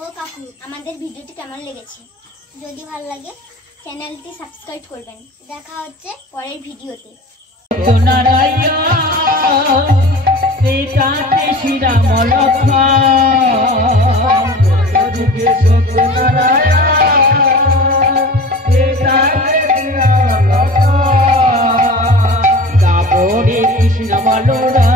ও কাকু, আমাদের ভিডিওটি কেমন লেগেছে? যদি ভালো লাগে চ্যানেলটি সাবস্ক্রাইব করবেন। দেখা হচ্ছে পরের ভিডিওতে। কৃষ্ণ বলোরা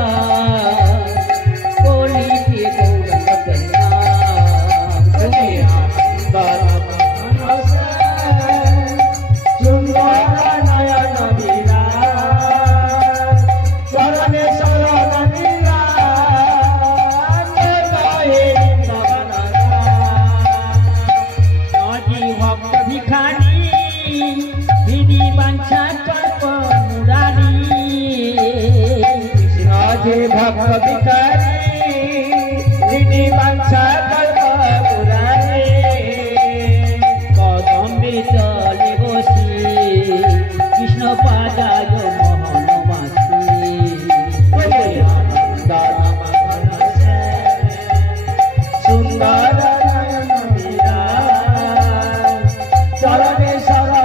भक्त भिखारी बांछा कदम चले बसी कृष्ण पादाय मोहन मासी सुंदर चरणे शरण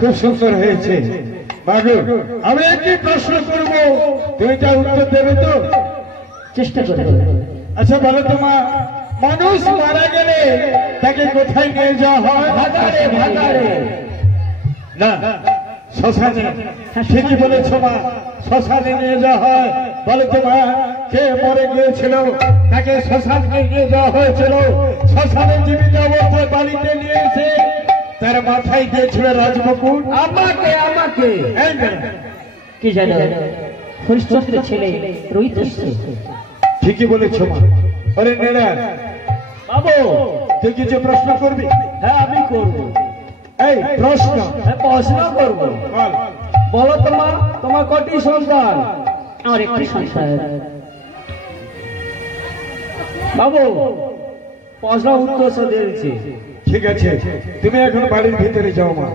খুব সুন্দর হয়েছে। বাবু, আমি একটি প্রশ্ন করব, তুমি তার উত্তর দেবে তো? চেষ্টা করব। আচ্ছা বলো তো মা, মানুষ মারা গেলে তাকে কোথায় নিয়ে যাওয়া হয়? ভাগাড়ে ভাগাড়ে না, শ্মশানে। ঠিকই বলেছ মা, শ্মশানে নিয়ে যাওয়া হয়। বলো তো মা, কে মরে গিয়েছিল তাকে শ্মশানে নিয়ে যাওয়া হয়েছিল? শ্মশানে জীবিত অবস্থায় বাড়িতে নিয়ে এসে তার মাথায় দিয়েছিল রাজমুকুট। আমাকে আমাকে কি জানো, হরিশ্চন্দ্রের ছেলে রোহিত। ঠিকই বলেছ মা। আরে নেড়া বাবু, তুই কিছু প্রশ্ন করবি? হ্যাঁ আমি করব। এই প্রশ্ন? হ্যাঁ প্রশ্ন করব। বল। বলো তোমার কটি সন্তান? আমার একটি সন্তান। বাবু, প্রশ্ন উত্তর দিয়েছি। ঠিক আছে, তুমি এখন বাড়ির ভিতরে যাও মা।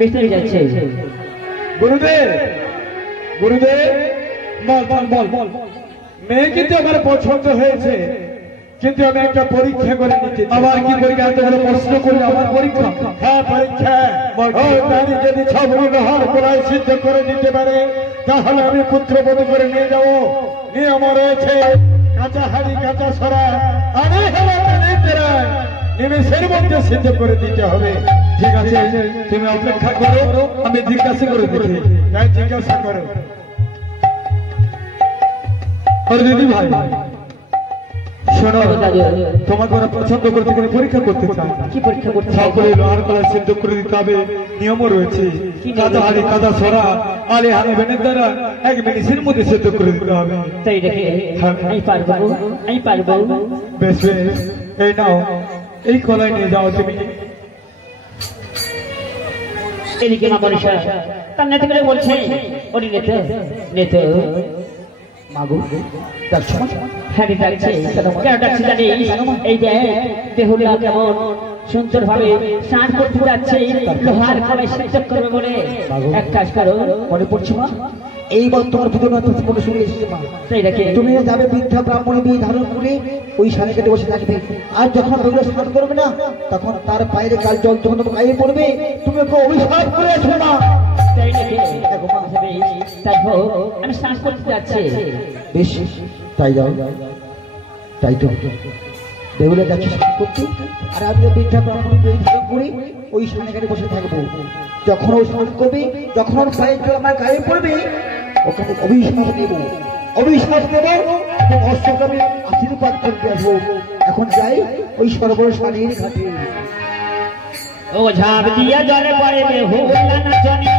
ভিতরে যাচ্ছে। গুরুদেব, গুরুদেব, বল বল বল। মেয়ে কিন্তু আমার পছন্দ হয়েছে, কিন্তু আমি একটা পরীক্ষা করে নিতে চাই। আবার কি পরীক্ষা? এত বড় প্রশ্ন করলে আমার পরীক্ষা? হ্যাঁ পরীক্ষা। তাদের যদি 6 ভরি লোহার গোড়ায় সিদ্ধ করে দিতে পারে তাহলে আমি পুত্রবধূ করে নিয়ে যাবো। নিয়ম রয়েছে, কাঁচা হাড়ি কাঁচা সরা আমি নিমেষের মধ্যে সিদ্ধ করে দিতে হবে। ঠিক আছে, তুমি অপেক্ষা করো, আমি জিজ্ঞাসা করে দেখি। যাই জিজ্ঞাসা করো। দিদি ভাই শোনো, তোমাকে ওরা পছন্দ করতে কোনো পরীক্ষা করতে চায়। কি পরীক্ষা করতে? সকলে লোহার কলা সিদ্ধ করে দিতে হবে, নিয়মও রয়েছে। কাদা হাড়ি কাদা সরা আলে হালে বেনের দ্বারা 1 মিনিটের মধ্যে সিদ্ধ করে দিতে হবে। তাই রেখে আমি পারবো, আমি পারবো। বেশ বেশ, এই নাও, এই কলাই নিয়ে যাও তুমি। এদিকে মা বরিশা তার নেতে করে বলছে, ওরি নেতে নেতে মাগু ডাকছো? হ্যাঁ ডাকছে। কেন ডাকছে জানিস? এই যে দেহুলা কেমন সুন্দর ভাবে স্নান করতে যাচ্ছে, লোহার কলাই সিদ্ধ করবে বলে। এক কাজ করো, মনে পড়ছে মা? এইবার তোমার মনে শুনে এসেছে মা। তাই নাকি? তুমি যাবে বৃদ্ধা ব্রাহ্মণী বিয়ে ধারণ করে ওই সানে কেটে বসে থাকবে, আর যখন ওগুলো স্নান করবে না তখন তার পায়ের কাল জল যখন তোমার গায়ে পড়বে তুমি ওকে অভিশাপ করে আসবে মা। তাই নাকি? তাই হোক, আমি স্নান করতে যাচ্ছি। বেশ, তাই যাও। তাই তো দেউলে যাচ্ছে স্নান করতে, আর আমি বৃদ্ধা ব্রাহ্মণী বিয়ে ধারণ করে ওই সানে কেটে বসে থাকবো। যখন ও স্নান করবে, যখন ওর পায়ের জল আমার গায়ে পড়বে ওকে অভিশাপ দেবো, অভিশাপ দেবো এবং অশ্বকে আমি আশীর্বাদ করতে আসবো। এখন যাই ওই সরোবর সানির ঘাটে। ও ঝাঁপ দিয়া জলে পড়ে হো না জানি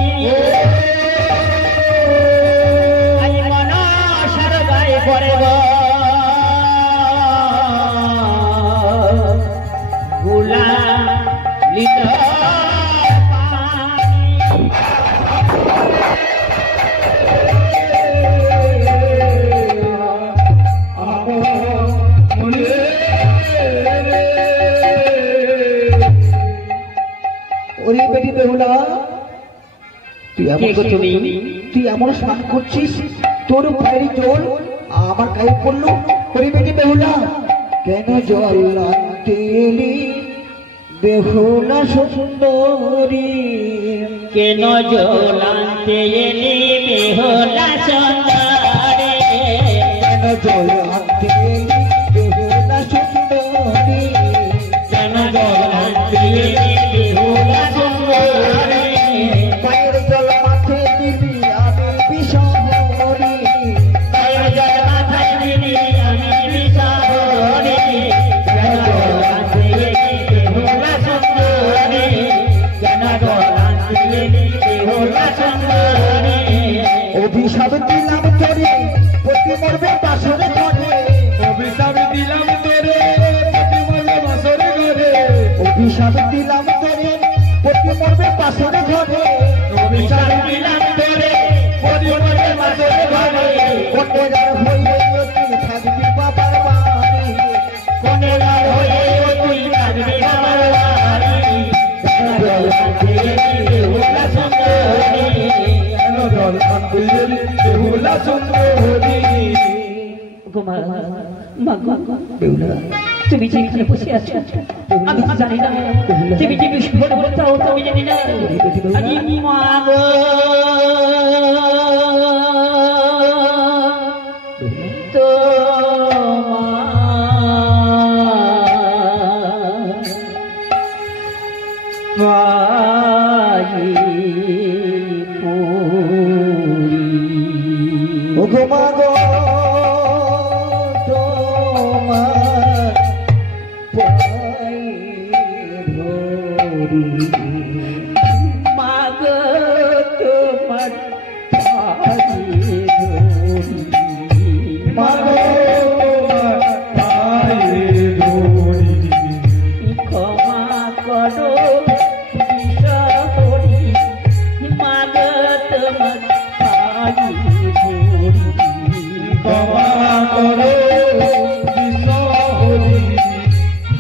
গো তুমি? তুই এমন স্নান করছিস, তোর পায়ের জল আমার গায়ে পড়লো। ওরে বেটি বেহুলা, কেন জল আনতে এলি বেহুলা সুন্দরী? কেন জল আনতে এলি বেহুলা সুন্দরী? কেন জল আনতে এলি বেহুলা সুন্দরী? কেন জল আনতে এলি বেহুলা সুন্দরী? পায়ের জল মাথে দিবি আমি বিষহরি। পায়ের জল মাথায় দিলি আমি বিষহরি। কেন জল আনতে এলি বেহুলা সুন্দরী? কেন জল আনতে এলি বেহুলা সুন্দরী? অভিশাপ দিলাম তোরে, প্রতি মরবে বাসরে ঘরে। অভিশাপ দিলাম তোরে, প্রতি মরবে বাসরে ঘরে। অভিশাপ দিলাম তোরে, প্রতি মরবে বাসরে ঘরে। অভিশাপ দিলাম তোরে, প্রতি মরবে বাসরে ঘরে। কন্যার হইলে তুই থাকবি বাবার বাড়ি। কন্যার হয়ে তুই থাকবি আমার বাড়ি। কেন জল আনতে এলি বেহুলা সুন্দরী? কেন জল আনতে এলি বেহুলা সুন্দরী? তুমি যেখানে বসে আছো আমি তো জানি না, তুমি যে বিস্ফোরণ করতাও তো আমি জানি না। আমি মাগো ওগো মাগো তোমার পায়ে ধরি। মাগো তোমার পায়ে ধরি। মাগো তোমার পায়ে ধরি। ক্ষমা করো বিষহরি। মাগো তোমার পায়ে ধরি। ক্ষমা করো বিষহরি।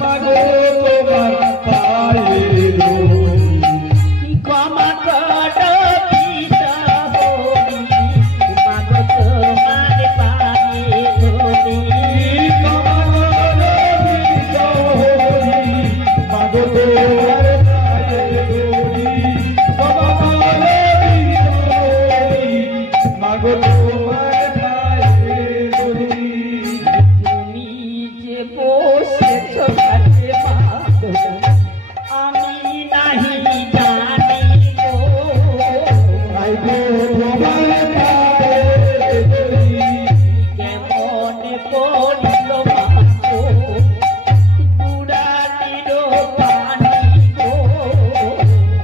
মাগো তোমার পায়ে ধরি। ক্ষমা করো বিষহরি। মাগো তোমার পায়ে ধরি। ক্ষমা করো বিষহরি। মাগো তোমার পায়ে ধরি। ক্ষমা করো বিষহরি। মাগো তোমার পায়ে ধরি। তুমি যে বসেছ ঘাটে মাগো, আমি নাহি জানি গো। আইগো তোমার পায়ে ধরি। কেমন করিল মাগো বুড়াটির পানি গো।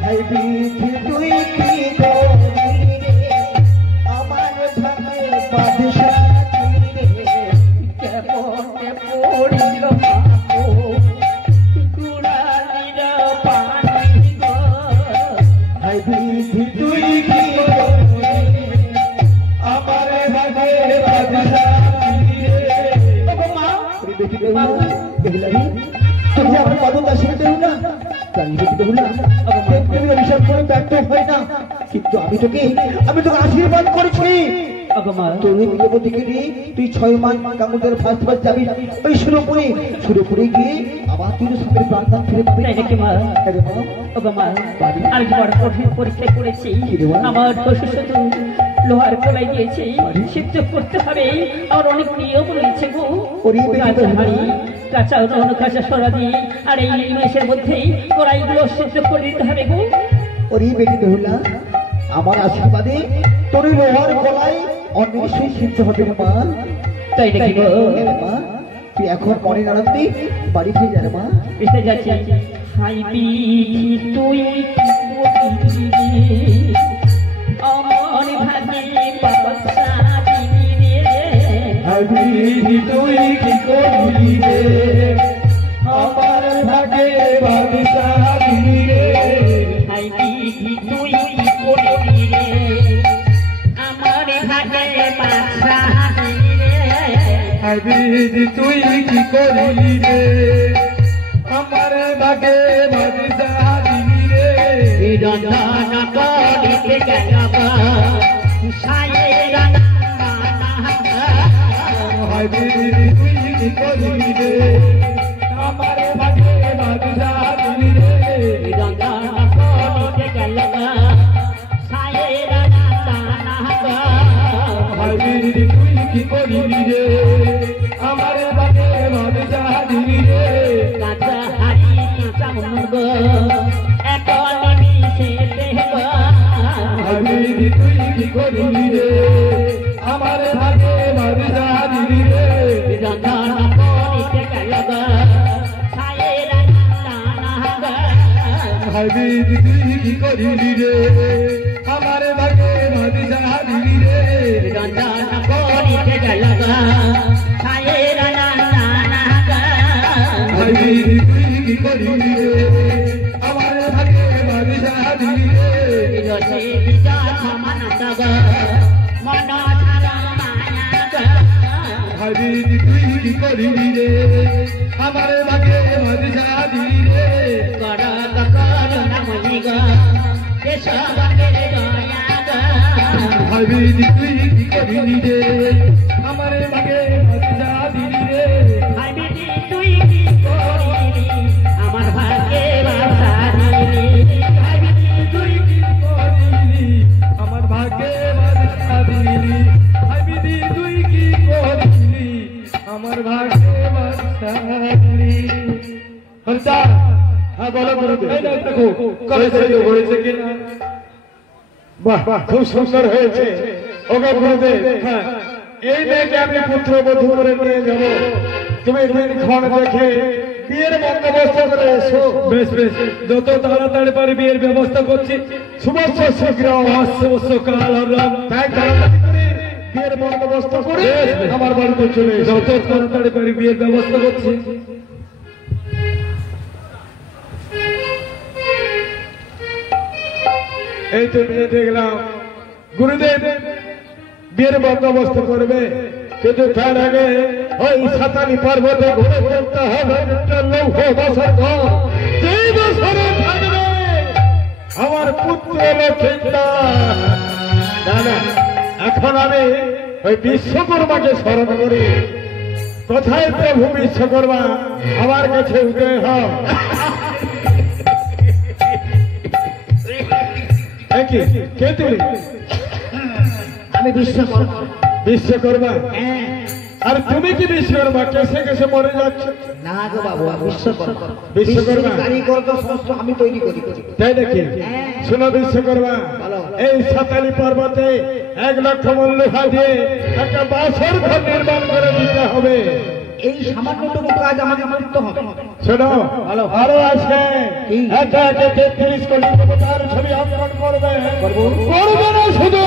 হাই বিধি তুই কি করলি রে, আমার ভাগে বাদশা রে। কেমন পড়িল মাগো বুড়াটির পানি গো। হাই বিধি তুই কি করলি আমার ভাগে বাদশা রে। ওগো মা, বেটি বেহুলা, বেহুলা রে, তুমি যে আমার পাদল দাসী বেহুলা, জানি বেটি বেহুলা, তুমি অভিশাপ করে ব্যর্থ হয় না, কিন্তু আমি তোকে আশীর্বাদ করেছি। ওগো মা, তোর ওই বিলেপতিকে দিয়ে তুই 6 মাস গাঙ্গুদের ফার্স্ট ফার্স্ট যাবি ওই সুরপুরে গিয়ে আবার তুই সামনে প্রাণদান ফিরে পাবি। তাই নাকি মা? আরে মা, ওগো মা, আমি বড় কঠিন পরীক্ষা করেছি। আমার শ্বশুর শুধু লোহার কলাই দিয়েছে, সিদ্ধ করতে হবে। আমার অনেক নিয়ম রয়েছে গো। ওরে বেটি কাঁচা বেহুলা। হাঁড়ি, কাঁচা উনুন, কাঁচা সরাদি, আর এই মাসের মধ্যেই কড়াইগুলো সিদ্ধ করে দিতে হবে গো। ওরে বেটি বেহুলা, আমার আশীর্বাদে তোর ওই লোহার গলায় অনিশ্চয়ই সিদ্ধ হবে রে মা। তাই নাকি গো? হ্যাঁ মা, তুই এখন মনে নাড়াতে বাড়ি ফিরে যা রে মা। এসে যাচ্ছি। হাই বিধি তুই কি করলি রে, আমার ভাগে বাদশা দিলি রে। বিধি তুই কি করলি রে, আমার ভাগে বাদশা দিলি রে। হাই বিধি তুই কি করলি রে, আমার ভাগে বাদশা দিলি রে। বিধি তুই কি করলি রে, আমার ভাগে বাদশা দিলি রে। রন্ধন করিতে গেল গো সায়েরা হয় দিদি তুই কি করবি রে আমার ভাগে বাদশা দিলি রে রঞ্জন করিতে গেল গো সায়েরা হয় দিদি তুই কি করবি রে আমার ভাগে বাদশা দিলি রে কাঁচা হাড়ি কাঁচা মন গো এখন মিশে দেব হয় দিদি তুই কি করবি রে আমার ভাগে বাদশা দিলি রে রঞ্জন করিতে গেল গো সায়েরা হয় দিদি তুই কি করবি রে আমার ভাগে বাদশা দিলি রে রঞ্জন করিতে গেল গো সায়েরা হয় দিদি তুই কি করবি রে আমার ভাগে বাদশা দিলি রে রসে বিজয় সমান তব মন ছাড়া মায়া গো হয় দিদি তুই কি করবি রে আমার ভাগে বাদশা দিলি রে করক করুণা মনি গো কেশবের দয়া গো হয় দিদি তুই কি করবি রে আমার ভাগে বাদশা দিলি রে হাবিবি তুই কি করিলি আমার ভাগ্যে বাসা দিলি হাবিবি তুই কি করবি আমার ভাগে বাদশা দিলি হাবিবি তুই কি করবি আমার ভাগে বাদশা দিলি হরদা হ্যাঁ বলো গুরুদেব এই দেখো হয়েছে কি না বাহ বাহ খুব সুন্দর হয়েছে ওকে গুরুদেব হ্যাঁ এই মেয়েকে আমি পুত্রবধূ করে নিয়ে যাব তুমি দিনক্ষণ দেখে বিয়ের বন্দোবস্ত করে এসো বেশ বেশ যত তাড়াতাড়ি পারি বিয়ের ব্যবস্থা করছি শুভস্য শীঘ্র শুভস্য কাল তাই তাড়াতাড়ি করে বিয়ের বন্দোবস্ত করে আমার বাড়িতে চলে এসো যত তাড়াতাড়ি পারি বিয়ের ব্যবস্থা করছি এই তো নিয়ে দেখলাম গুরুদেব বিয়ের বন্দোবস্ত করবে কিন্তু তার আগে ওই সাতানি পর্বতে ঘুরে চলতে হবে একটা লৌহ বছর ঘর যেই বছরে থাকবে আমার পুত্র লক্ষ্মীটা দাদা এখন আমি ওই বিশ্বকর্মাকে স্মরণ করি কোথায় প্রভু বিশ্বকর্মা আমার কাছে উদয় হ কে তুমি আমি বিশ্বকর্মা বিশ্বকর্মা আর তুমি কি বিশ্বকর্মা কেসে কেসে মরে যাচ্ছ না গো বাবু বিশ্বকর্মা বিশ্বকর্মা কারিগর তো সমস্ত আমি তৈরি করি তাই নাকি শোনো বিশ্বকর্মা এই সাতালি পর্বতে 1 লক্ষ মূল্য দিয়ে একটা বাসর ঘর নির্মাণ করে দিতে হবে এই সামান্যটুকু কাজ আমাকে করতে হবে শোনো আরো আছে একে একে 33 কোটি দেবতার ছবি অঙ্কন করবে করবে না শুধু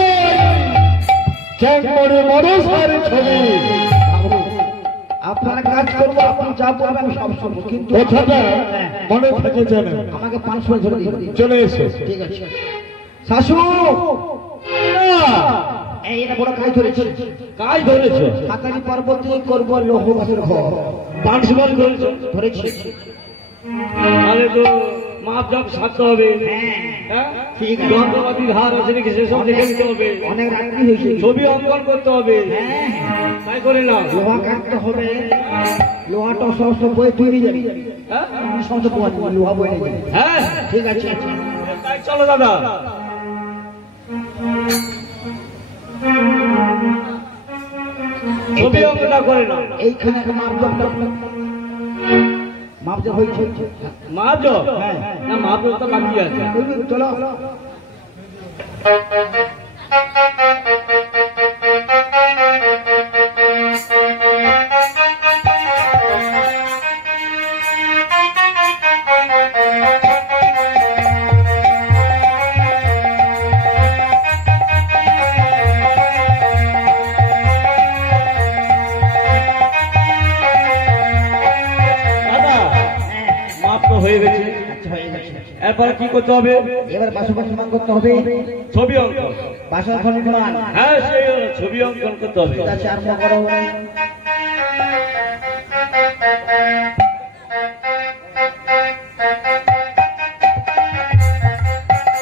চেঙ্গড়ি মনসার ছবি আপনারা কাজ করবো আপনি যা বলবেন সব শুনবো কিন্তু কথাটা মনে থেকে জানেন আমাকে 500 ধরে দিন চলে এসো ঠিক আছে শাশু এই এটা বড় কাজ ধরেছে সাতানি পর্বতে করবো লৌহ গাছের ঘর 5 বল ধরেছি তাহলে তো মাপ জাপ সারতে হবে হ্যাঁ ঠিক যন্ত্রপাতি ধার আছে নাকি সেসব দেখে নিতে হবে অনেক রাত্রি হয়েছে ছবি অঙ্কন করতে হবে তাই করে না লোহা কাটতে হবে লোহাটা সমস্ত বই তৈরি যাবে হ্যাঁ সমস্ত লোহা বই নিয়ে যাবে হ্যাঁ ঠিক আছে তাই চলো দাদা ছবি অঙ্কনটা করে না এইখানে একটা মাপ জপ হয়েছে মাপ যাও না মাপ তো বাকি আছে চলো হয়ে গেছে এরপর কি করতে হবে এবার বাসা নির্মাণ করতে হবে ছবি অঙ্কন বাসা নির্মাণ হ্যাঁ সেই ছবি অঙ্কন করতে হবে ঠিক আছে আরম্ভ করো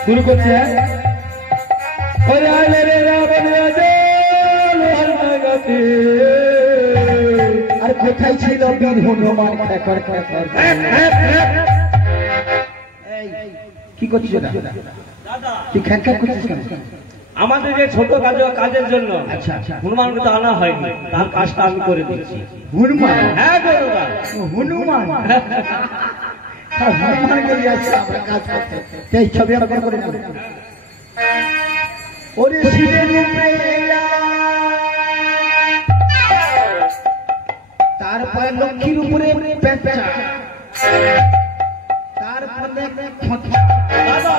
শুরু করছি কাটে আর কোথায় ছিল বীর হনুমান খ্যাকর খ্যাকর কি করছিস এটা দাদা তুই খ্যাকর করছিস কেন আমাদের যে ছোট কাজের জন্য আচ্ছা আচ্ছা হনুমানকে তো আনা হয়নি, তার কাজটা আমি করে দিচ্ছি। হনুমান হ্যাঁ গরুদা, হনুমান হনুমানকে নিয়ে আসছে আমরা কাজ করতে এই ছবি আমরা করে নেব ওরে শিবের উপরে তারপরে লক্ষ্মীর উপরে পেঁচা তারপরে খোঁচা দাদা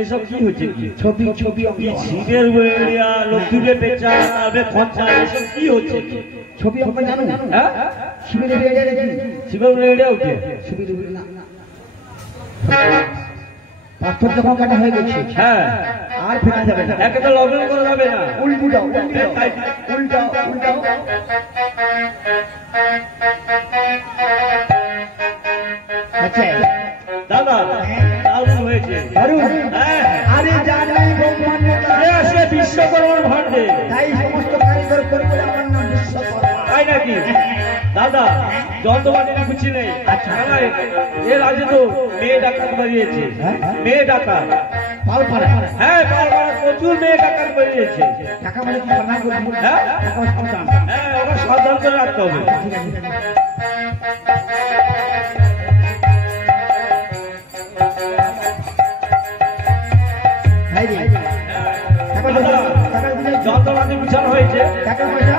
এসব কি হচ্ছে? কি ছবি ছবি শিবের বেড়িয়া, লক্ষ্মীদের পেঁচা, তারপরে খরচা, এসব কি হচ্ছে? ছবি আমরা জানো হ্যাঁ, শিবের বেড়ে শিবের বেড়িয়া উঠে শিবের বেড়ে না পাথর যখন কাটা হয়ে গেছে হ্যাঁ, আর ফেরা যাবে না একে তো লগ্ন করা যাবে না। উল্টাও উল্টাও উল্টাও আচ্ছা দাদা দারুণ হয়েছে। দারুণ হ্যাঁ, আরে জানি ব্রহ্মাণ্ডটা এ আসে বিশ্বকর্মার ভান্ডে, তাই সমস্ত কারিগর করে বলে আমার নাম বিশ্বকর্মা তাই নাকি? দাদা যন্ত্রপাতির কিছু নেই। আচ্ছা। এর আগে তো মেয়ে ডাকাত বেরিয়েছে, হ্যাঁ? মেয়ে ডাকাত। পাল পাড়া হ্যাঁ, পাড়ায় প্রচুর মেয়ে ডাকাত বেরিয়েছে। টাকা মানে কি সামনা করবি হ্যাঁ? টাকা মানে সামনা হ্যাঁ, ওরা সাবধান করে রাখতে হবে। ঠিক আছে ভাই রে টাকা দাদা, টাকা দিলে যন্ত্রপাতি বিছানো হয়েছে, টাকা পয়সা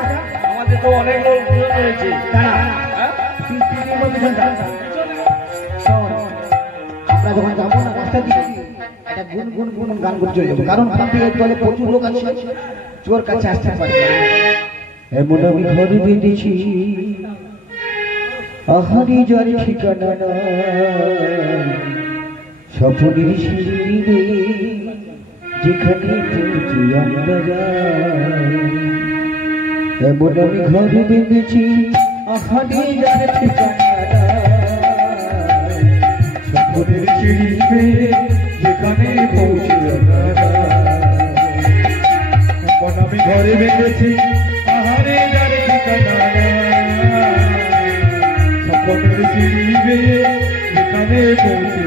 আমাদের তো অনেক লোক দুজন রয়েছে। দাঁড়া হ্যাঁ? তুই তুই বলবি শোন আমরা যখন যাবো না রাস্তা দিয়ে একটা গুন গুন গুন গান করতে যাবো কারণ পাপি এই দলে প্রচুর লোক আছে চোর কাছে আসতে পারে এমন আমি ঘরে বেঁধেছি আহারি যার ঠিকানা স্বপ্নের শিরিনে যেখানে তুই আমরা যাই এমন আমি ঘরে বেঁধেছি আহারি যার ঠিকানা স্বপ্নের চিড়িতে যেখানে পৌঁছে আমি ঘরে বেঁধেছি আহারে যার ঠিকানা স্বপ্নের চিড়িতে যেখানে পৌঁছে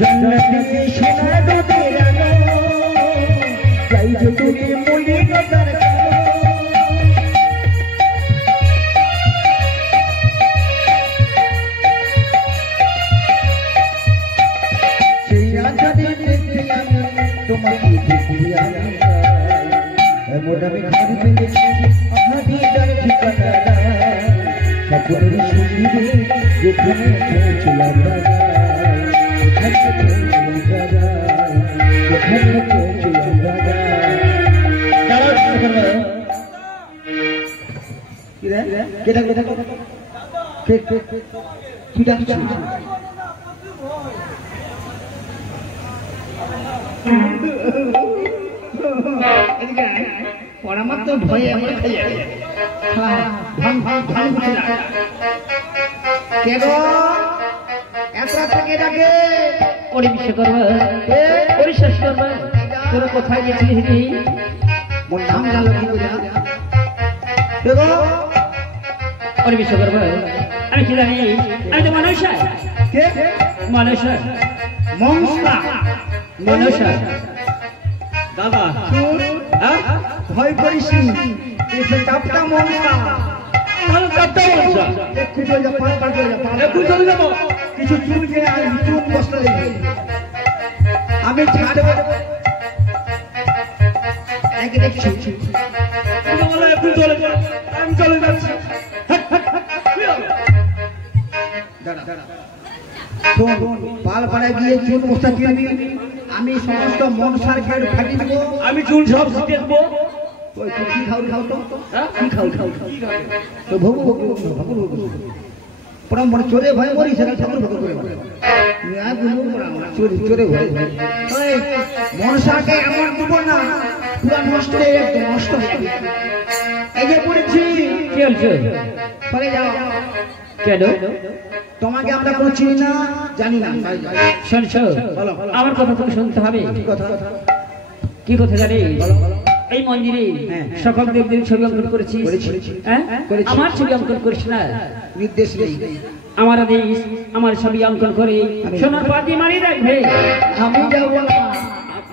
জন্নতে সোনা দুধের আলো যাই যে তুমি মলিন তার সেই আধারে দেখতে আমি তোমাকে দেখি আমি এমন আমি ঘর বেঁধেছি আহারি যার ঠিকানা স্বপ্নের শিবিরে যেখানে পৌঁছলাম পরামাত্র ভয়ে আমরা খাই ভাঙ ভাঙ ভাঙ কে গো এত থেকে ডাকে ওরে বিশ্বকর্মা, ওরে শেষকর্মা, তোরা কোথায় গেছিলি? মোর নাম জানো কি করে কে গো ওরে বিশ্বকর্মা, আমি কি জানি? আমি তো মানুষা, কে মানুষা, মংসা মানুষা। দাদা হ্যাঁ, ভয় করিস এসে চাপটা মংসা তাহলে চাপটা মানুষা, একটু চলে যা পাঁচ পাঁচ চলে যা এখন চলে যাবো। কিছু চুলকে আর চুল বসতে লেগে আমি ছাড়বো একে দেখছি বলে এখন চলে যাবো, আমি চলে যাচ্ছি। শোন পাল পাড়ায় গিয়ে চুল বসতে কিনবি আমি সমস্ত মনসার খেয়ে ফাটিয়ে দেবো আমি চুল সব দেখবো। ওই তুই কি খাও খাও তো হ্যাঁ? কি খাও খাও তো ভগু ভগু ভগু ভগু পড়া মনে চোরে ভয় মরি সেটা ঠাকুর ভগু করে চোরে চোরে ভয় মনসাকে এমন দেবো না পুরা নষ্ট হয়ে যাবে নষ্ট হয়ে যাবে এই যে পড়েছি কি হয়েছে? পরে যাও কেন? তোমাকে আমরা কোনো চিনি না জানি না শোন শোন, আমার কথা তুমি শুনতে হবে। কি কথা কি কথা জানি? এই মন্দিরে সকল দেবদের ছবি অঙ্কন করেছিস? হ্যাঁ, আমার ছবি অঙ্কন করিস না, নির্দেশ নেই। আমার আদেশ আমার ছবি অঙ্কন করে সোনার পাতি মারি রাখবে। আমি যাবো না,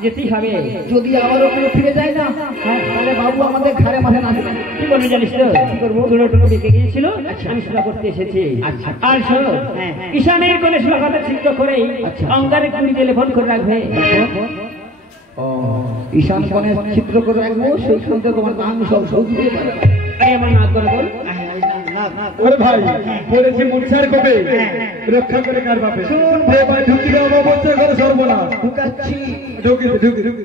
যেতেই হবে। যদি আবার ওখানে ফিরে যায় না তাহলে বাবু আমাদের ঘরে মাঠে নাচবে। কি বলবি জানিস তো? টুলো টুলো বেঁকে গিয়েছিল, আমি সেটা করতে এসেছি। আর শোন, ঈশানের কোলে কথা চিত্ত করে অঙ্গারে কুড়ি টেলিফোন করে রাখবে। ঈশান কোণে চিত্র করে রাখবো, সেই সঙ্গে তোমার নাম সব সবজি আমার নাক করে বল। আরে ভাই বলেছি মুনসার কবে রক্ষা করে কার বাপে শুন ভাই ঢুকি দাও বাচ্চা করে সর্বনাশ ঢুকাচ্ছি। ঢুকি ঢুকি ঢুকি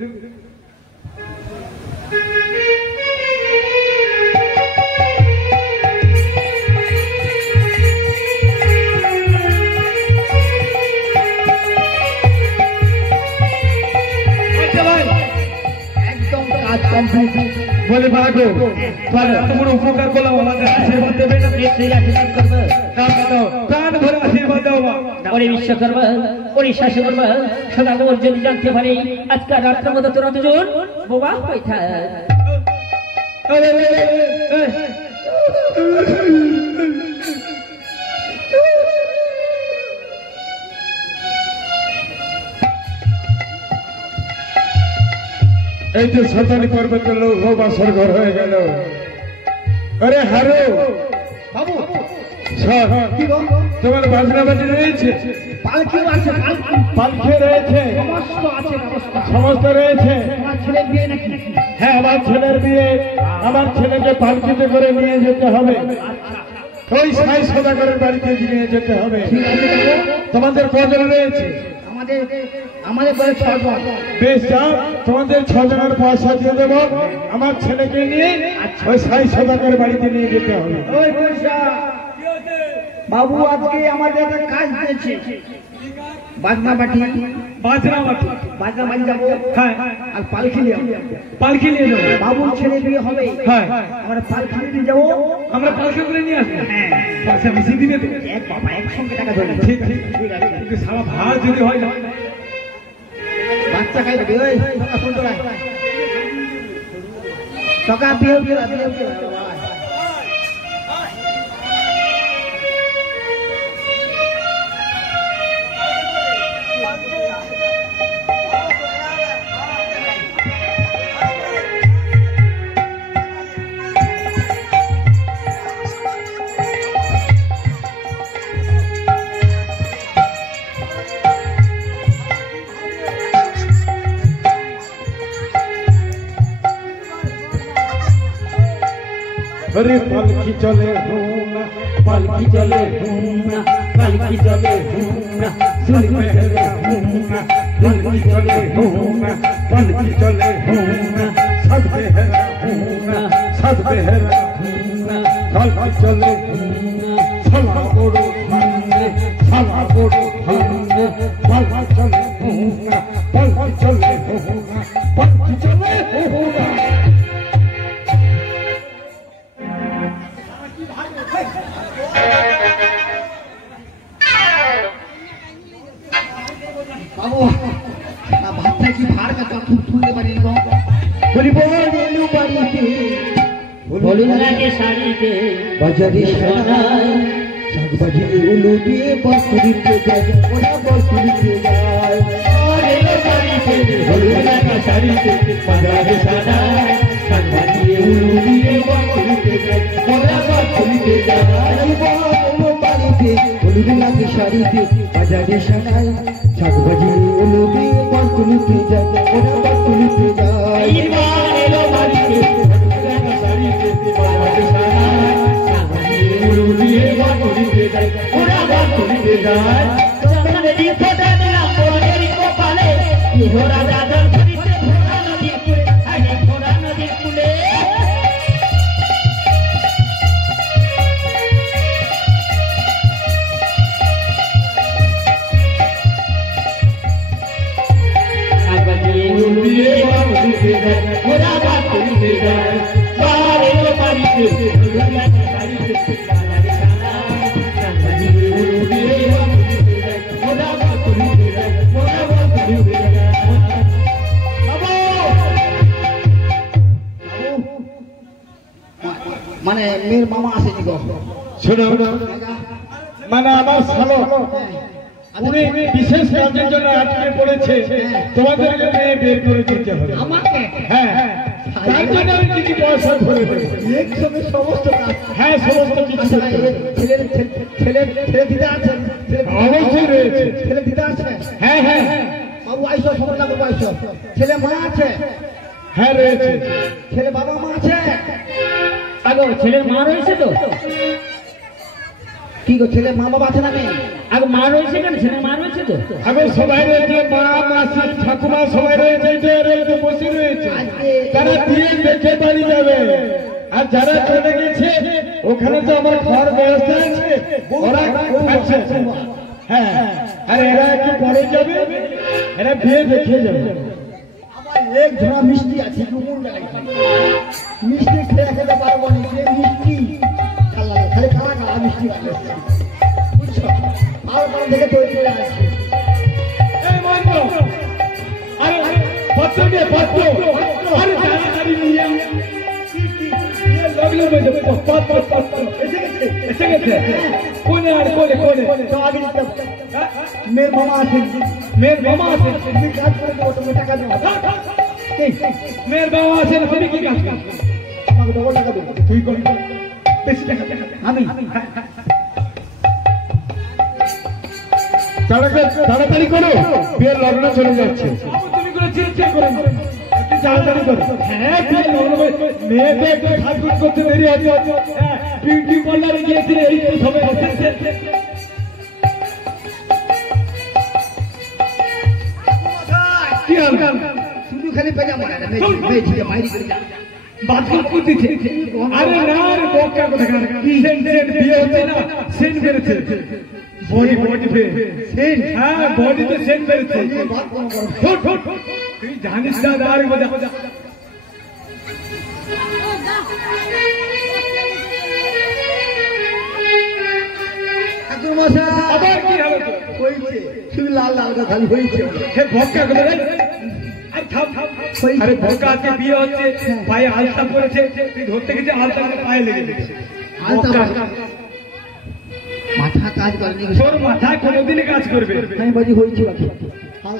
একদম কাজ কমপ্লিট। বলে ভাগো তোমার উপকার করলাম, আমাদের আশীর্বাদ দেবে না? আশীর্বাদ করবো, প্রাণ ভরে আশীর্বাদ দাও মা। ওরে বিশ্ব করবো, ওরে শাসন করবো। সদা তোর যদি জানতে পারি আজকাল রাত্রের মতো তোর দুজন বোবা হয়ে থাক। এই যে শতানি পর্বতের লোক বাসর ঘর হয়ে গেল। আরে হারো বাবু তোমার বাজনা বাজি রয়েছে, পালকি আছে, পালকি রয়েছে, সমস্ত আছে, সমস্ত রয়েছে। আমার ছেলের বিয়ে নাকি? হ্যাঁ আমার ছেলের বিয়ে, আমার ছেলেকে পালকিতে করে নিয়ে যেতে হবে, ওই সাই সদাগরের বাড়িতে নিয়ে যেতে হবে। ঠিক আছে বাবু। তোমাদের কজন রয়েছে? আমাদের আমাদের ঘরে 6 জন। বেশ যাও, তোমাদের 6 জনের পয়সা দিয়ে দেবো, আমার ছেলেকে নিয়ে ওই সাই সদাগরের বাড়িতে নিয়ে যেতে হবে। ওই পয়সা বাবু আজকে আমাদের একটা কাজ দিয়েছে, বাজনা বাটি বাজনা বাটি বাজনা বাজি যাবো, হ্যাঁ, আর পালকি নিয়ে যাবো। পালকি নিয়ে যাবো। বাবুর ছেলে বিয়ে হবে, হ্যাঁ, আমরা পালকি নিয়ে যাবো। আমরা পালকি করে নিয়ে আসবো। হ্যাঁ, পয়সা বেশি দিবে তো? এক বাবা একসঙ্গে টাকা ধরে ঠিক ঠিক ঠিক আছে, কিন্তু সারা ভার যদি হয় না বাচ্চা খাই দেবে। ওই টাকা শুনতে পাই টাকা বিয়ে বিয়ে अरे पालकी चले होना, पालकी चले होना, पालकी चले होना, पालकी चले होना, पालकी चले होना, पालकी चले होना, सब बेहरा होना, सब बेहरा होना, पालकी चले होना, सला बोलो थाने, सला बोलो थाने, पालकी चले होना, पालकी चले होना, पालकी चले होना। বাবু না ভাতটা কি ভার কাটা তুলতে পারি না। বলি বল এলু বাড়িতে বলুন লাগে শাড়িতে বাজারে সোনাই শাকবাজি উলু দিয়ে বস্তুরিতে যায়, ওরা বস্তুরিতে যায়। বলুন লাগে শাড়িতে বাজারে শাড়াই শাকভাজি উলু দিয়ে বস্তুরিতে যায়, ওরা বস্তুরিতে যায়। এলু বাড়িতে হলুদ লাগে শাড়িতে বাজারে সোনাই শাকবাজি উলু দিয়ে বস্তুরিতে যায়, ওরা বস্তুরিতে যায়। এইবার এলো বাড়িতে বলুন লাগে শাড়িতে বাজারে শাড়াই শাকভাজি উলু দিয়ে বস্তুরিতে যায়, ওরা বস্তুরিতে যায়। চন্দনে দিয়ে ফোঁটা দিলাম বনের কপালে, ঘোড়া দাদর ধরিতে ঘোড়া নদীর কূলে, আরে ঘোড়া নদীর কূলে। মানে মেয়ের মামা আসেনি গো। শোনো মানে আমার শালো উনি বিশেষ কাজের জন্য আটকে পড়েছে, তোমাদের মেয়ে বের করে দিতে হবে আমাকে? হ্যাঁ, তার জন্য আমি কিছু পয়সা ধরে দেবো। একসঙ্গে সমস্ত কাজ? হ্যাঁ, সমস্ত কিছু করতে হবে। ছেলে দিদা আছে? অবশ্যই রয়েছে। ছেলে দিদা আছে? হ্যাঁ হ্যাঁ বাবু আইসো, সময় লাগবে আইসো। ছেলে মা আছে? হ্যাঁ রয়েছে। ছেলে বাবা মা আছে? আগো ছেলের মা রয়েছে তো? কি গো, ছেলে মা বাবা আছে না নেই? আগো মা রয়েছে কেন? ছেলের মা রয়েছে তো? এখন সবাই রয়েছে, মা মাসি ঠাকুমা সবাই রয়েছে, রয়েছে বসে রয়েছে। তারা দিয়ে দেখে বাড়ি যাবে। আর যারা চলে গেছে ওখানে তো আমার খাওয়ার ব্যবস্থা আছে, ওরা খাচ্ছে। হ্যাঁ, আর এরা একটু পরে যাবে, এরা বিয়ে দেখে যাবে। আমার এক ঝোড়া মিষ্টি আছে, মিষ্টি খেয়ে খেতে পারবো না, যে মিষ্টি খালি খাওয়া খাওয়া মিষ্টি আছে, বুঝছো? আর ওখান থেকে তৈরি করে আসছি। এই মানব, আরে পত্র নিয়ে পত্র, আরে তাড়াতাড়ি নিয়ে লগলে বসে পত্র এসে গেছে। কোনে আর কোনে কোনে তো আগে দিতে হবে। মেয়ের মামা আছে, মেয়ের মামা আছে, তুমি কাজ করে দেবো, তুমি টাকা দেবো। মেয়ের বাবা আছে না, তুমি কি কাজ করো? আমাকে ডবল টাকা দেবো। তুই কর, বেশি টাকা আমি তাড়াতাড়ি করো, বিয়ের লগ্ন চলে যাচ্ছে। তুমি করে চিন্তা করো, একটু তাড়াতাড়ি করো। হ্যাঁ, বিয়ের লগ্ন মেয়েকে একটু সাজগুজ করতে দেরি আছে। হ্যাঁ, বিউটি পার্লারে গিয়েছিলে, এই তো সবাই বসেছে। কি হাল? শুধু খালি পেজা মারা না, মেয়ে মাইরি করে যা। বাথরুম করতেছে। আরে না রে, বক্কা কথা সেন সেন বিয়ে হচ্ছে না, সেন বেরোচ্ছে। বডি সেন, হ্যাঁ বডিতে সেন বেরোচ্ছে। ঠোঁট ঠোঁট তুই জানিস না, আর মজা মজা। ঠাকুর মশাই আবার কি হবে তো? হয়েছে, শুধু লাল লাল খালি হয়েছে। সে বক্কা কথা রে। আরে থাম থাম। আরে বক্কা আজকে বিয়ে হচ্ছে, পায়ে আলতা পড়েছে, তুই ধরতে গেছে আলতা পায়ে লেগে গেছে। মাথা কাজ করেনি, তোর মাথায় কোনোদিনই কাজ করবে। আমি বাজি হয়েছে বাকি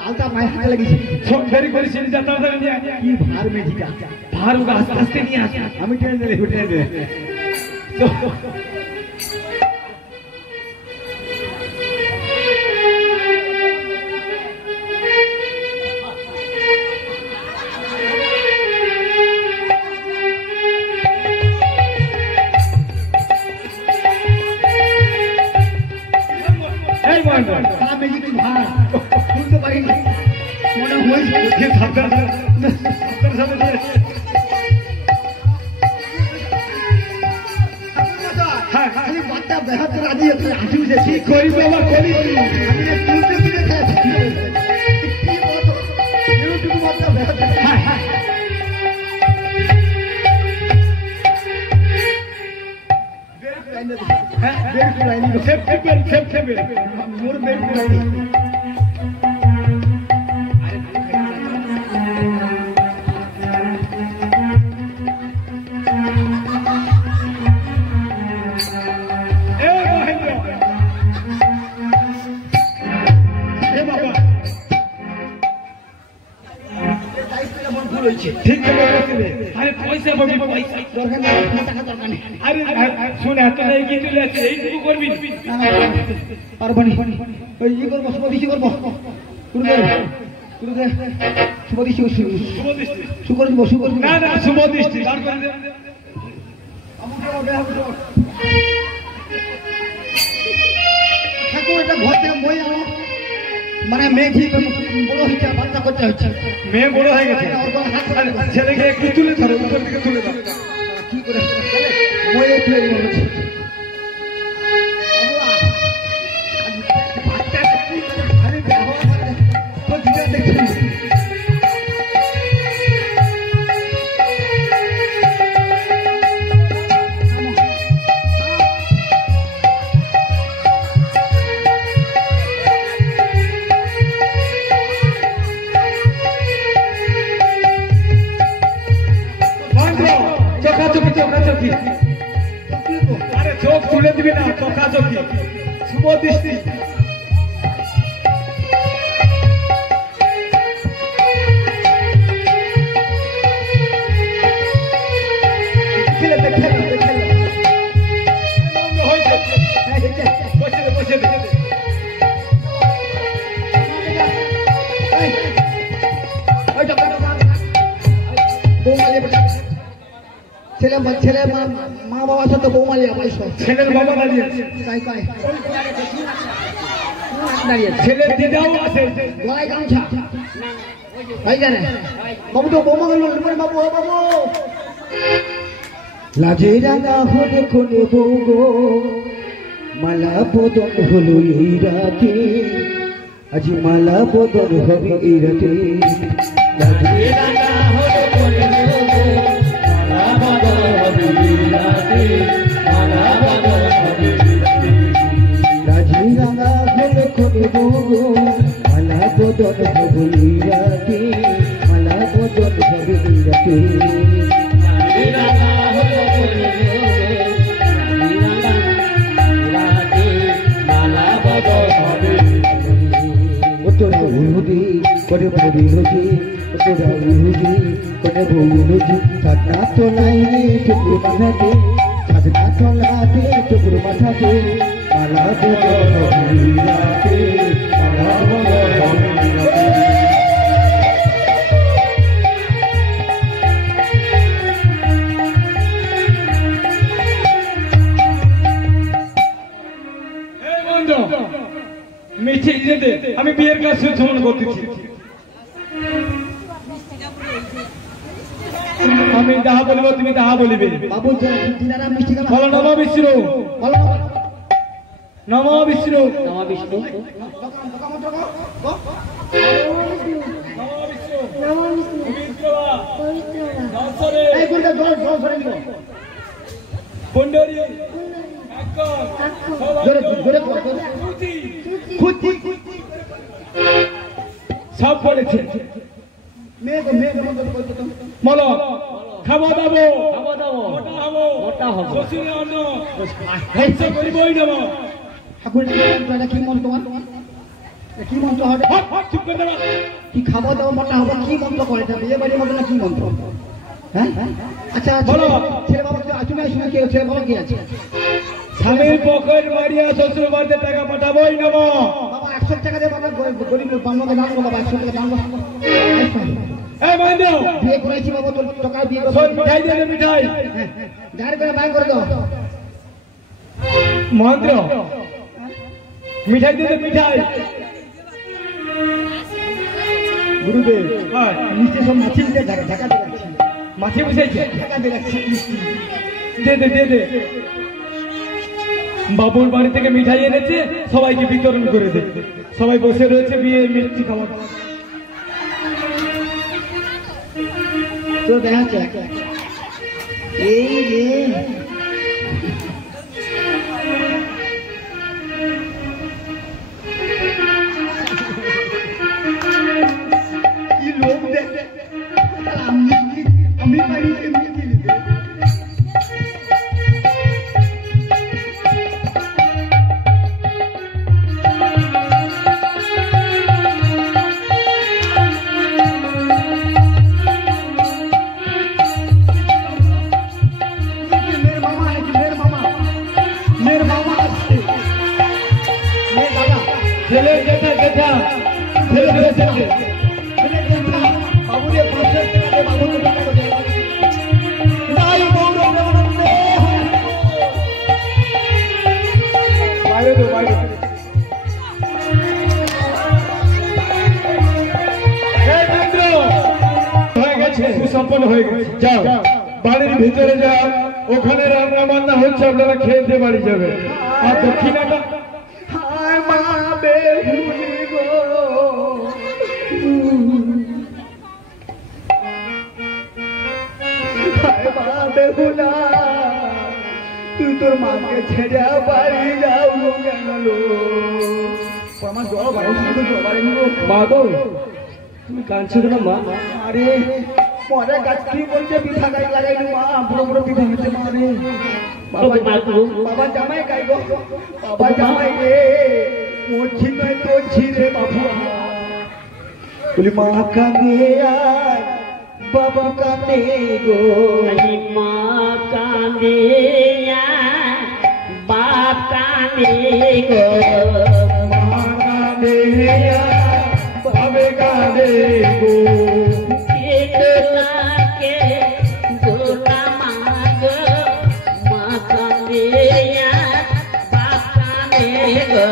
আলতা মায়ের হাতে লেগেছে। সব ফেরি করে সিঁড়ি যাত্রা নিয়ে কি ভার মেজিটা, ভার ওকে আস্তে আস্তে নিয়ে আসে। আমি টেনে দিলে টেনে দেবে। এই বন্ধ মেজি কি ভার শুনতে পারিনি, মনে হয়েছে যে সাবধান সাবধান হ্যাঁ খালি বাচ্চা বেহাতে রাজি আছে, হাসি উঠে কি করি বাবা করি। আমি তুলতে তুলে খেয়েছি, এরকম বাচ্চা বেহাতে। হ্যাঁ হ্যাঁ মোর বেড লাইনি ঠিক আরে পয়সা পাবি পয়সা দরকার নেই, টাকা দরকার নেই। আরে শোন এত এগিয়ে চলে আসছে, এইটুকু করবি। পারবানি ওই ই করবো, সুপদিশি করবো, সুপদিশি সুকর দিব, সুকর দিব। না না শুভ দৃষ্টি বার করে দে। ঠাকুর এটা ঘর থেকে মই আনো, মানে মেয়ে ঠিক বড় হয়েছে, বাচ্চা করতে হচ্ছে, মেয়ে বড় হয়ে গেছে। আরে ছেলেকে একটু তুলে ধরো, উপর থেকে তুলে ধরো। কি করে মই একটু বলছি আরে দেখছি চোখাচোখি চোখাচোখি ছেড়ে দিবি না কথা চকি শুভ দৃষ্টি ছেলে মা বাবার সাথে বৌমালিয়া পাইছ ছেলের বাবা দাঁড়িয়ে ছেলের দিদাও আছে গলায় গামছা ভাই জানে বাবু তো বৌমা গেল বাবু বাবু লাজে রাঙা হলে কোনে বউ গো মালা বদন হলো এই রাতে আজি মালা বদন হবে এই রাতে লাজে রাঙা হলে কোনে বউ গো মালা বদন হবে এই রাতে মালা বদন হবে এই রাতে লাজে রাঙা হলে কোনে বউ গো মালা বদন হবে এই রাতে মালা বদন হবে এই রাতে করে বলি নজি তোরা উহুজি করে বলি নজি সাতনা তোলাই রে টুকুর মাথাতে সাতনা তোলাতে টুকুর মাথাতে মালা বদল হইরাতে মালা বদল হইরাতে এই বন্ধু মিঠি দে আমি বিয়ের কাজ সমাধান করতেছি আমি যাহা বলিব তুমি তাহা বলিবে বাবু দিনারা মিষ্টি খানা বলো নম বিষ্ণু বলো নম বিষ্ণু নমঃ বিষ্ণু এই গুলটা জল ধরে নিব পন্ডরি জোরে জোরে খুঁজি সব পড়েছে মেয়ে বলো খাওয়া দাবো মোটা হবো শ্বশুরে অন্ন খরচ করিবই নেব ঠাকুর কি মন্ত্র কি মন্ত্র হবে চুপ করে দেবা কি খাবো দাও মোটা হবে কি মন্ত্র করে বিয়ে বাড়ির মতো না কি মন্ত্র হ্যাঁ আচ্ছা বলো। ছেলে বাবা তুমি শুনে কি ছেলে বাবা কি আছে স্বামীর পকেট মারিয়া শ্বশুর বাড়িতে টাকা পাঠাবোই নেব বাবা 100 টাকা দিয়ে বাবা গরিব বান্ধবকে দান করো বাবা 100 টাকা দান করো এই মহেন্দ্র বিয়ে করেছি বাবা তোর টাকা বিয়ে করো সব মিঠাই দিয়ে দে, মিঠাই গাড়ি করে বাইর করে দাও মহেন্দ্র মিঠাই দিয়ে দে, মিঠাই গুরুদেব হ্যাঁ নিচে সব মাছি দিয়ে ঢাকা ঢাকা দিয়ে রাখছি মাছি বসেছে ঢাকা দিয়ে রাখছি দে দে দে দে বাবুর বাড়ি থেকে মিঠাই এনেছে সবাইকে বিতরণ করে দে সবাই বসে রয়েছে বিয়ে মিষ্টি খাওয়া তো দেখা যাচ্ছে এই রে কি লোক দেখে আমি পারি এমনি দিলি ছেলে জেঠা জেঠা ছেলে জেঠা বাবুরে 500 টাকা দে বাবু তো টাকা দে নাই বউরে বাইরে দো বাইরে এই মহেন্দ্র হয়ে গেছে সুসম্পন্ন হয়ে গেছে যাও বাড়ির ভিতরে যাও ওখানে রান্না বান্না হচ্ছে আপনারা খেতে বাড়ি যাবে আর দক্ষিণাটা হায় মা বেহুলি গো হায় মা বেহুলা তুই তোর মাকে ছেড়ে বাড়ি যাও কেন আমার জল বাড়ি শুধু জল বাড়ি নিব মা গো তুমি কাঁদছো কেন মা আরে মরে গাছ কি বলছে পিঠা গাছ লাগাইলু মা বুড়ো বুড়ো পিঠা হচ্ছে মা রে বাবা জামাই গাইব বাবা জামাই রে মোছি নয় তো ছিরে বাবু বলি মা কাঁদে আর বাবা কাঁদে গো মা কাঁদে বাপ কাঁদে গো মা কাঁদে বাবে কাঁদে গো কে দোলা মাগ মা কাঁদে বাপ কাঁদে গো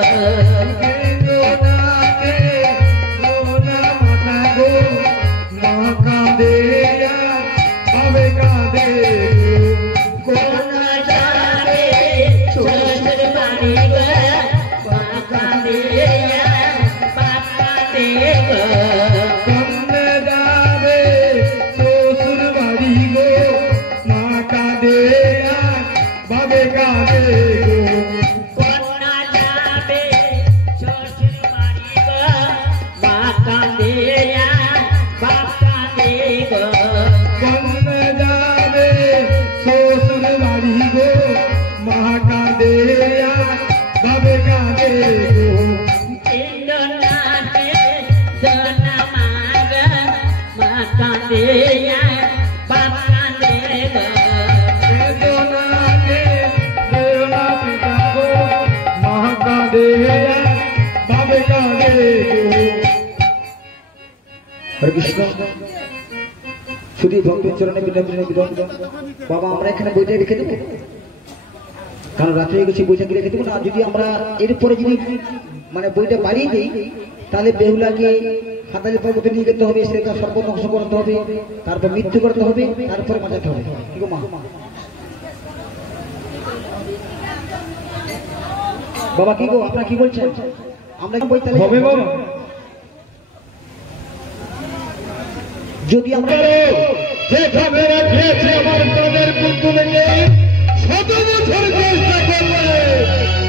শুধু ভক্তের চরণে বিনোদন বাবা আমরা এখানে বইটা রেখে দেবো কারণ রাত্রে গেছি বইটা রেখে দেবো না যদি আমরা এরপরে যদি মানে বইটা বাড়িয়ে দিই তাহলে বেহুলাকে হাতালি পর্বতে নিয়ে যেতে হবে সেটা সর্বধ্বংস করতে হবে তারপর মৃত্যু করতে হবে তারপরে বাঁচাতে হবে কি গো মা বাবা কি গো আপনারা কি বলছেন আমরা কি বইটা হবে বাবা যদি আমরা যেখানে রাখিয়েছে আমার প্রাণের পুতুলকে শত বছর চেষ্টা করলে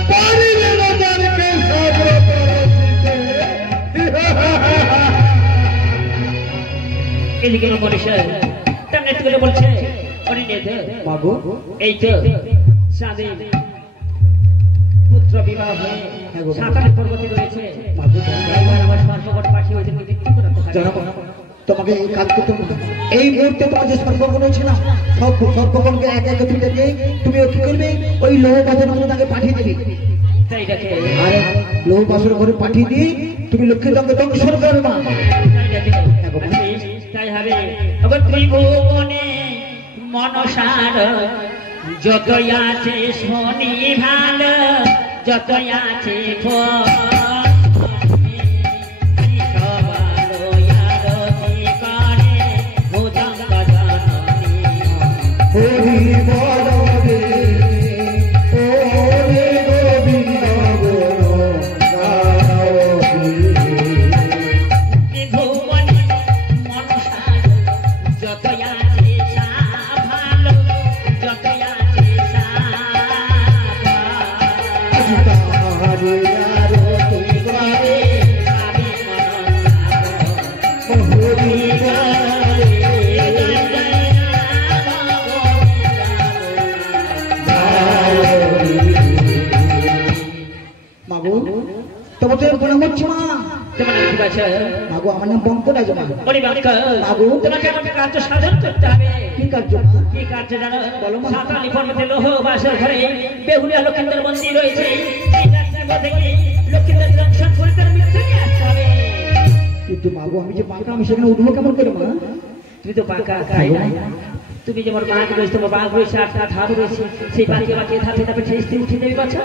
পারিলে না তারকে সাগর এদিকে বলেছে তেমনি করে বলছে মাগো এই তো সাদে পুত্র বিবাহ হয়ে সাঁতারের পর্বতে রয়েছে আমার সর্বকট পাখি ওইদিকে বিক্রি করাতে তোমাকে এই কাজ করতে এই মুহূর্তে তোমার যে সর্বগণ হয়েছে না সব সর্বগণকে এক এক ফিটে দিয়ে তুমি কি করবে ওই লোহ পাথর মধ্যে তাকে পাঠিয়ে দেবে তাই দেখে আরে লোহ পাথর ঘরে পাঠিয়ে দিয়ে তুমি লক্ষ্মী তঙ্গে ধ্বংস করবে মা তাই হবে আবার ত্রিভুবনে মনসার যত আছে শনি ভালো যত আছে আমার নাম বঙ্কন আছে তোমাকে আমাকে কার্য সাধন করতে হবে কি কার্য কি কার্য জানো বলো সাতালি পর্বতে লোহ বাসের ঘরে বেহুলিয়া লক্ষ্মীদের মন্দির রয়েছে লক্ষ্মীদের দর্শন করে তার মৃত্যু নিয়ে আসতে হবে কিন্তু মাগো আমি যে পাকা আমি সেখানে উঠবো কেমন করে মা তুমি তো পাকা খাই না তুমি যেমন বাঘ রয়েছে তোমার বাঘ রয়েছে আটটা ধাপ রয়েছে সেই বাঘে বাঘে ধাপে ধাপে সেই স্ত্রী উঠে দেবে বাচ্চা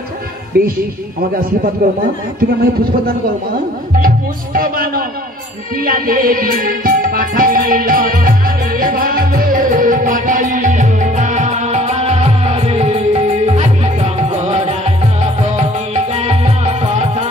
বেশ আমাকে আশীর্বাদ করো মা তুমি আমাকে পুষ্প দান করো মা পুষ্প বানো দিয়া দেবী পাঠাইল তারে ভালো পাঠাইল তারে আদি গঙ্গরা নবমী গেল কথা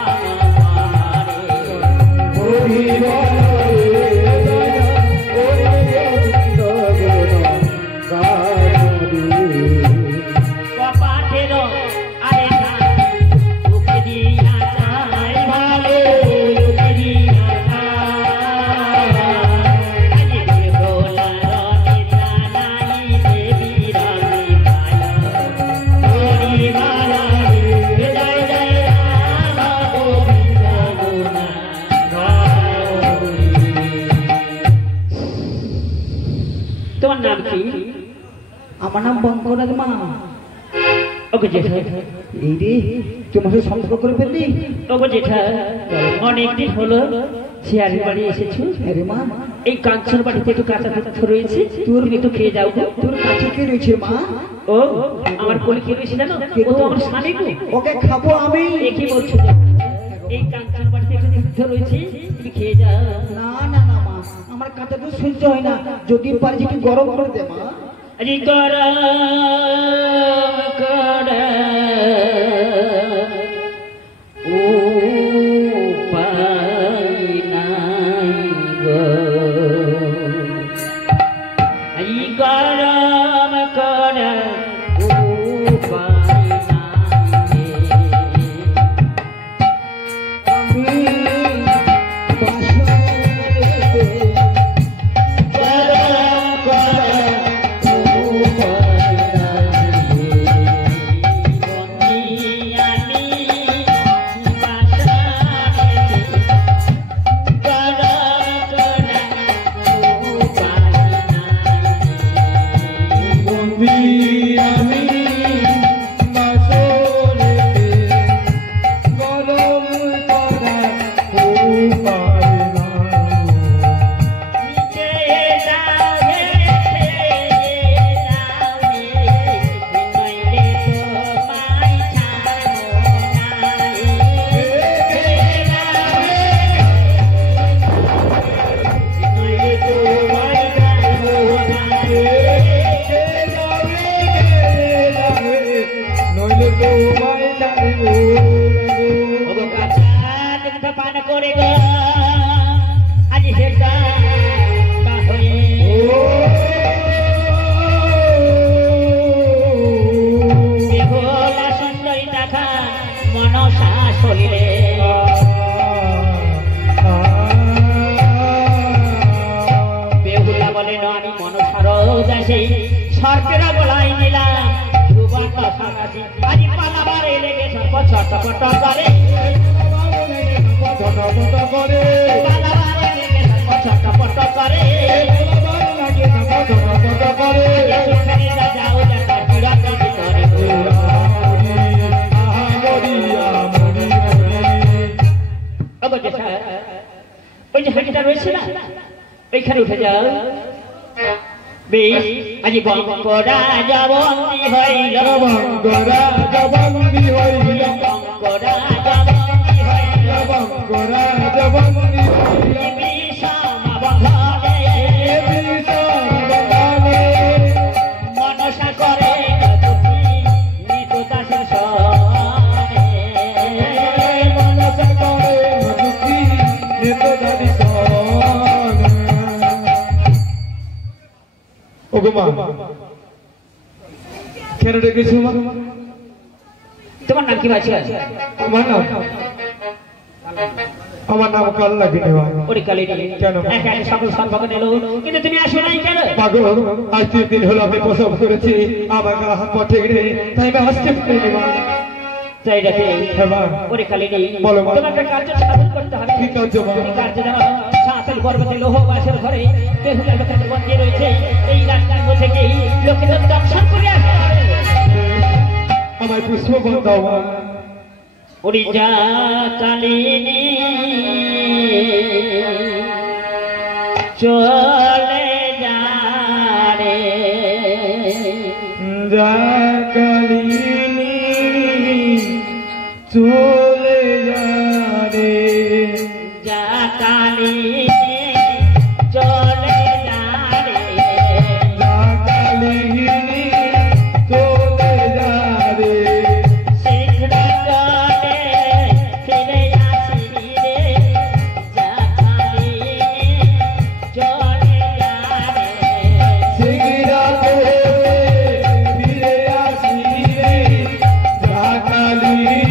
তোমার নাম কি? আমার নাম বঙ্কনাথ মা। ওকে জেঠা, এই রে তোমাকে সম্পর্ক করে ফেললি। ওকে জেঠা, অনেকদিন হলো শেয়ারের বাড়ি এসেছো। আরে মা, এই কাঞ্চন বাড়িতে একটু কাঁচা দুধ রয়েছে, তুমি একটু খেয়ে যাও গো। তোর কাছে কে রয়েছে মা? ও আমার কোলে কে রয়েছে জানো? ও তো আমার স্বামী গো। ওকে খাবো আমি। এ কি বলছো? এই কাঞ্চন বাড়িতে একটু দুধ রয়েছে, তুমি খেয়ে যাও। না না না মা, আমার কাঁচা দুধ সহ্য হয় না, যদি পারিস একটু গরম করে দে মা। আজি গরম করে উপায় নাই গো, আজি গরম করে উপায় নাই। আমি বাসরে গরম করে সরকারা বলাই নিলাম আজি পালাবারে লেগে সর্ব ছটপট করে, পালাবারে লেগে সর্ব ছটপট করে। যাও দেখা বিরাটি করে ওই যে হাঁড়িটা রয়েছে না, ওইখানে উঠে যাও। বেশ, আজি বঙ্করাজ বন্দী হইল, বঙ্করাজ বন্দী হইল, বঙ্করাজ বন্দী হইল, বঙ্করাজ বন্দী হইল, বিষম বন্ধনে মনসা করে মৃত দাসের সনে, মনসা করে মৃত দাসের সনে। ওগো মা, কেন ডেকেছো মা? তোমার নাম কি বাচ্চা? আমার নাম কাল্লা কিনে মা। ওরে কালী কেন? একা সকল সম্ভবন এলো, কিন্তু তুমি আসো নাই কেন? পাগল, আজ 3 দিন হলো আমি প্রসব করেছি, আমার গা হাত পা ঠিক নেই, তাই আমি আসতে পারিনি মা। তাই দেখে হ্যাঁ মা। ওরে কালী বলো মা। তোমাকে কার্য সাধন করতে হবে। কি কার্য মা? এই কার্য জানো, সাঁতাল পর্বতে লোহ বাসের ঘরে বেহুলা লোকের বন্দী রয়েছে, এই রাস্তার মধ্যে গিয়ে লোকেদের দর্শন করে আসতে হবে। আমার পুষ্প বন্ধাও মা। ওরে যা কালিনী চলে যা রে, যা কালিনী চলে যা রে, যা কালিনী চলে যা রে, যা কালিনী চলে যা রে, শীঘ্র চলে ফিরে আসি রে, যা কালিনী চলে যা রে, শীঘ্র ফিরে আসি রে, যা কালিনী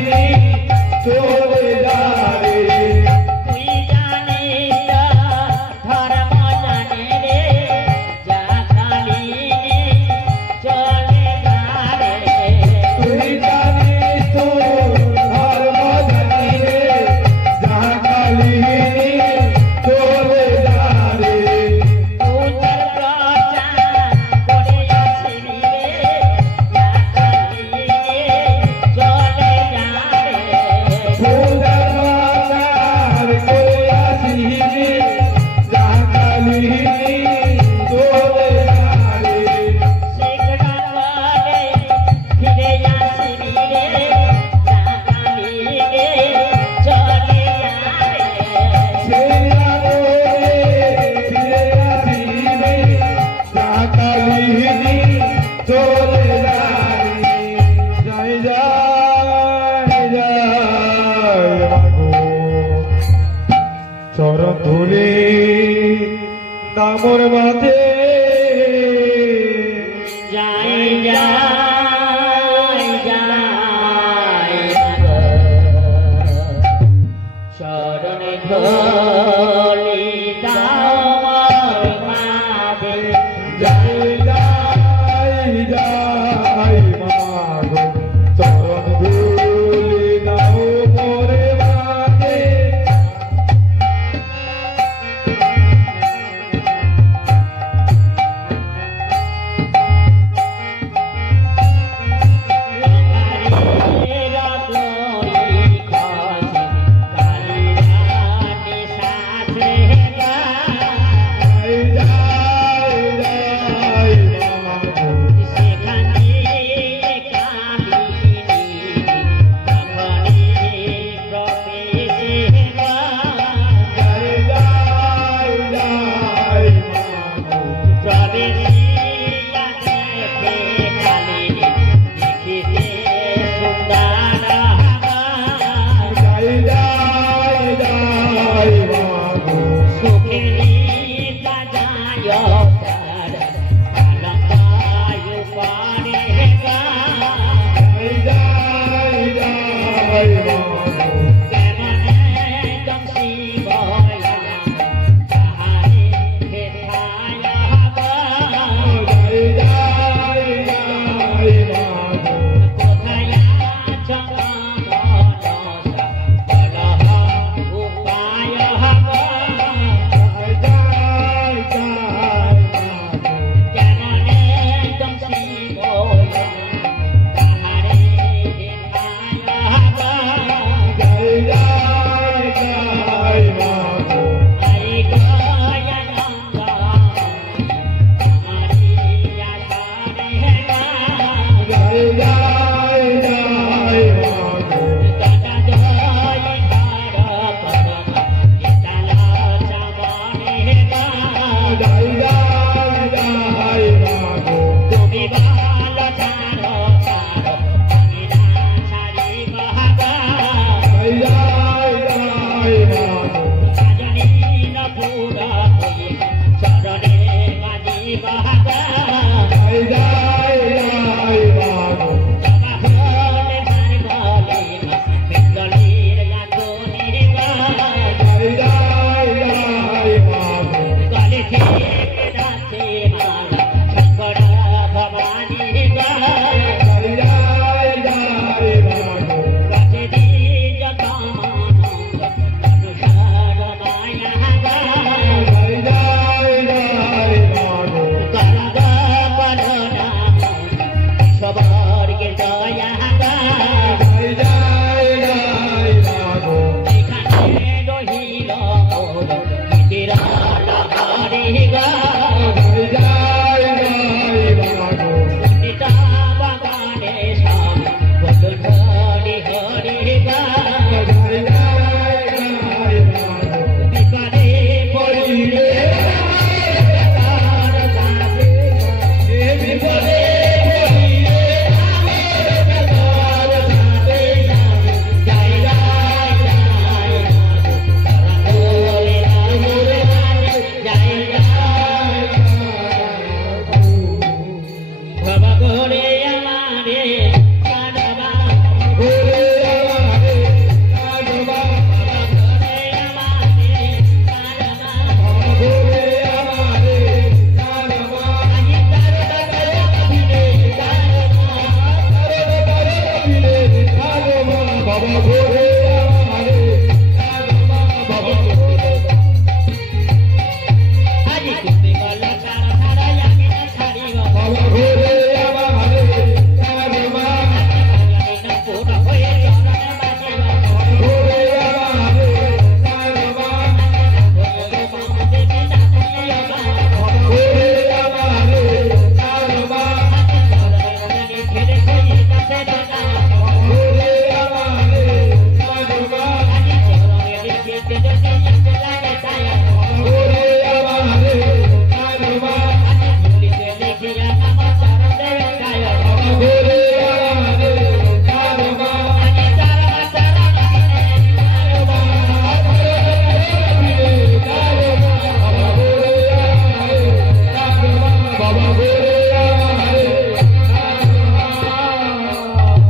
কালিনী চলে যাই যাই যাই মাগো চরণ ধুলি দামর মাঝে যাই যাই যাই চরণে ধরি দামর মাঝে যাই যাই যাই মাগো চরণ ধুলি দাও মোরে মাঝে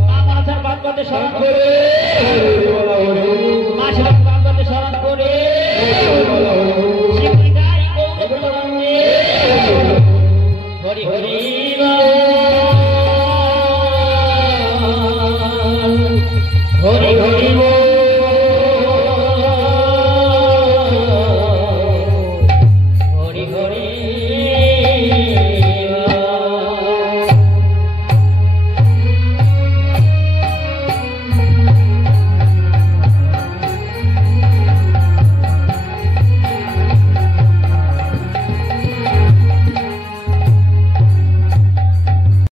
মাথার বাদ করতে স্মরণ করে মাছের বাদ করতে স্মরণ করে হরি হরি